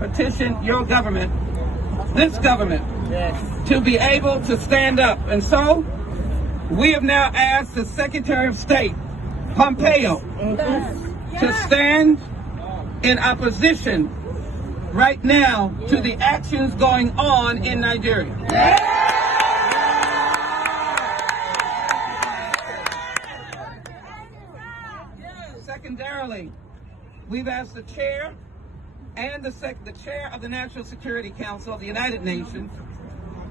petition your government, this government, to be able to stand up. And so we have now asked the Secretary of State, Pompeo, to stand in opposition right now to the actions going on in Nigeria. Secondarily, we've asked the chair and the chair of the National Security Council of the United Nations,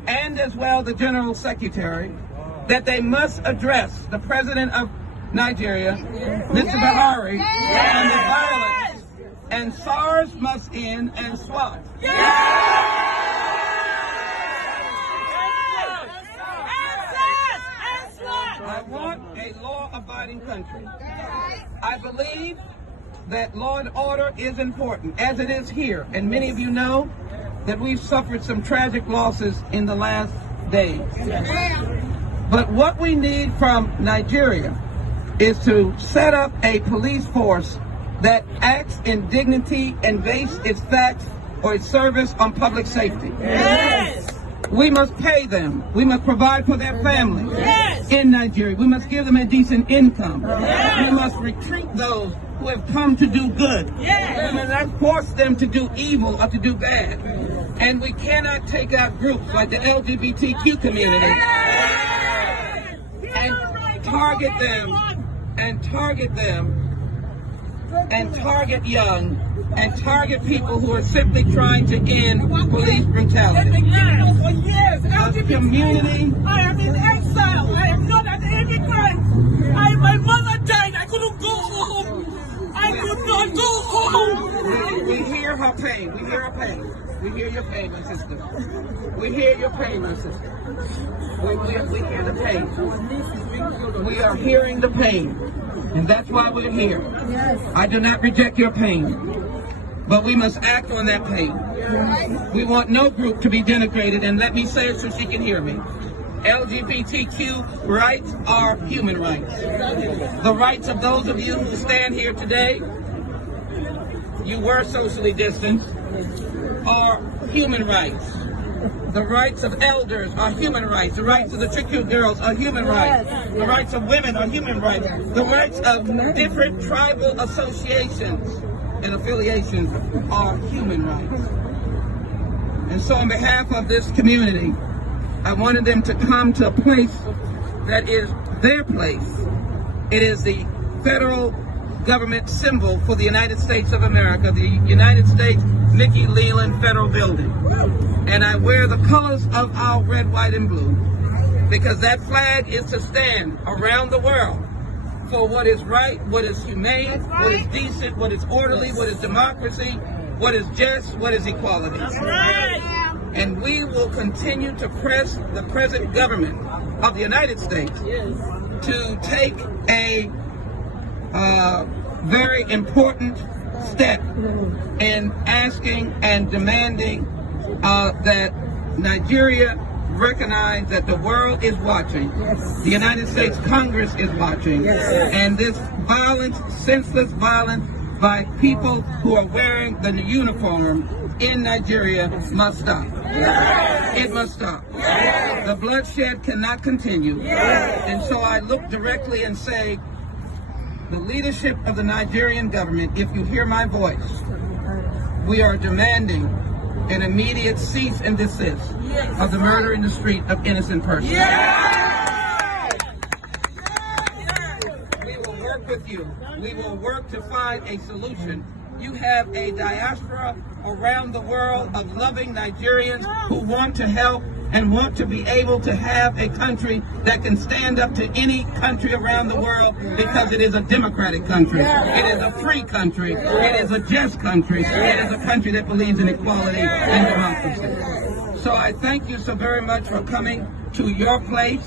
and as well the General Secretary, that they must address the President of Nigeria, Mr. Buhari, on the violence, and SARS must end and SWAT. I want a law-abiding country. I believe that law and order is important, as it is here. And many of you know that we've suffered some tragic losses in the last days. But what we need from Nigeria is to set up a police force that acts in dignity and base its facts or its service on public safety. We must pay them. We must provide for their families in Nigeria. We must give them a decent income. We must recruit those who have come to do good. We must not force them to do evil or to do bad. And we cannot take out groups like the LGBTQ community and target young, and target people who are simply trying to end police brutality. The community. I am in exile. I am not an immigrant. My mother died. I couldn't go home. I could not go home. We hear her pain. We hear her pain. We hear your pain, my sister. We hear your pain, my sister. We hear the pain. We are hearing the pain. And that's why we're here. I do not reject your pain. But we must act on that pain. We want no group to be denigrated, and let me say it so she can hear me. LGBTQ rights are human rights. The rights of those of you who stand here today, you were socially distanced, are human rights. The rights of elders are human rights. The rights of the Chickasaw girls are human rights. The rights of women are human rights. The rights of different tribal associations and affiliations are human rights. And so on behalf of this community, I wanted them to come to a place that is their place. It is the federal government symbol for the United States of America, the United States Mickey Leland Federal Building. And I wear the colors of our red, white, and blue because that flag is to stand around the world for what is right, what is humane, what is decent, what is orderly, what is democracy, what is just, what is equality. And we will continue to press the present government of the United States to take a very important step in asking and demanding that Nigeria recognize that the world is watching. The United States Congress is watching. And this violence, senseless violence by people who are wearing the uniform in Nigeria must stop. It must stop. The bloodshed cannot continue. And so I look directly and say, the leadership of the Nigerian government, if you hear my voice, we are demanding an immediate cease and desist of the murder in the street of innocent persons. We will work with you. We will work to find a solution. You have a diaspora around the world of loving Nigerians who want to help and want to be able to have a country that can stand up to any country around the world because it is a democratic country. It is a free country. It is a just country. It is a country that believes in equality and democracy. So I thank you so very much for coming to your place,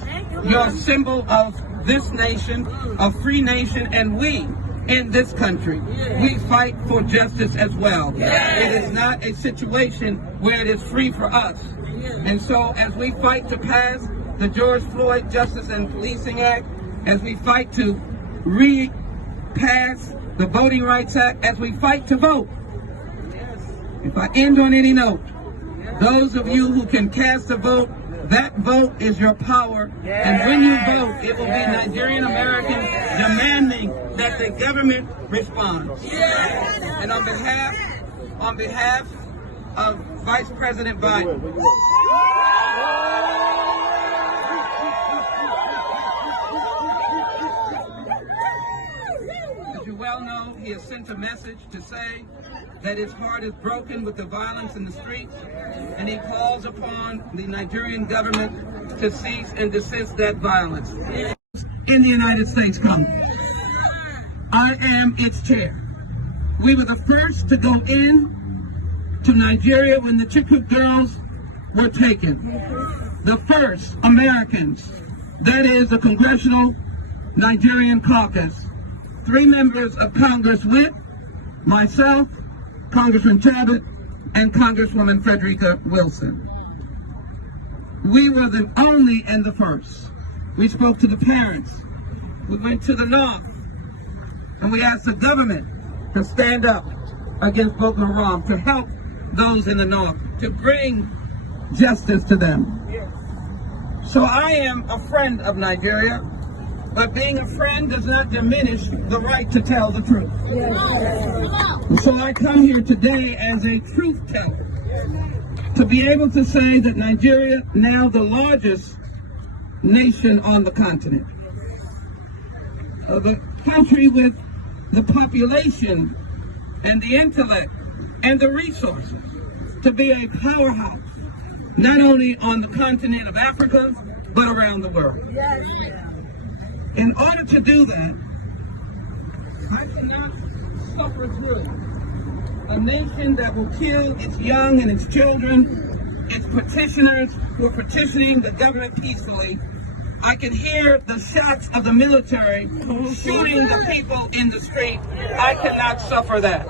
your symbol of this nation, a free nation, and we in this country, we fight for justice as well. It is not a situation where it is free for us. And so as we fight to pass the George Floyd Justice and Policing Act, as we fight to repass the Voting Rights Act, as we fight to vote, If I end on any note, those of you who can cast a vote, that vote is your power. And when you vote, it will be Nigerian Americans demanding that the government respond. And on behalf of Vice President Biden, as you well know, he has sent a message to say that his heart is broken with the violence in the streets, and he calls upon the Nigerian government to cease and desist that violence. In the United States Congress, I am its chair. We were the first to go in to Nigeria when the Chibok girls were taken. The first Americans, that is the Congressional Nigerian Caucus. 3 members of Congress went, myself, Congressman Tabbitt, and Congresswoman Frederica Wilson. We were the only and the first. We spoke to the parents. We went to the North, and we asked the government to stand up against Boko Haram, to help those in the North, to bring justice to them. So I am a friend of Nigeria, but being a friend does not diminish the right to tell the truth. So I come here today as a truth teller, to be able to say that Nigeria, now the largest nation on the continent, the country with the population and the intellect and the resources to be a powerhouse, not only on the continent of Africa, but around the world. In order to do that, I cannot suffer through a nation that will kill its young and its children, its petitioners who are petitioning the government peacefully. I can hear the shots of the military shooting the people in the street. I cannot suffer that.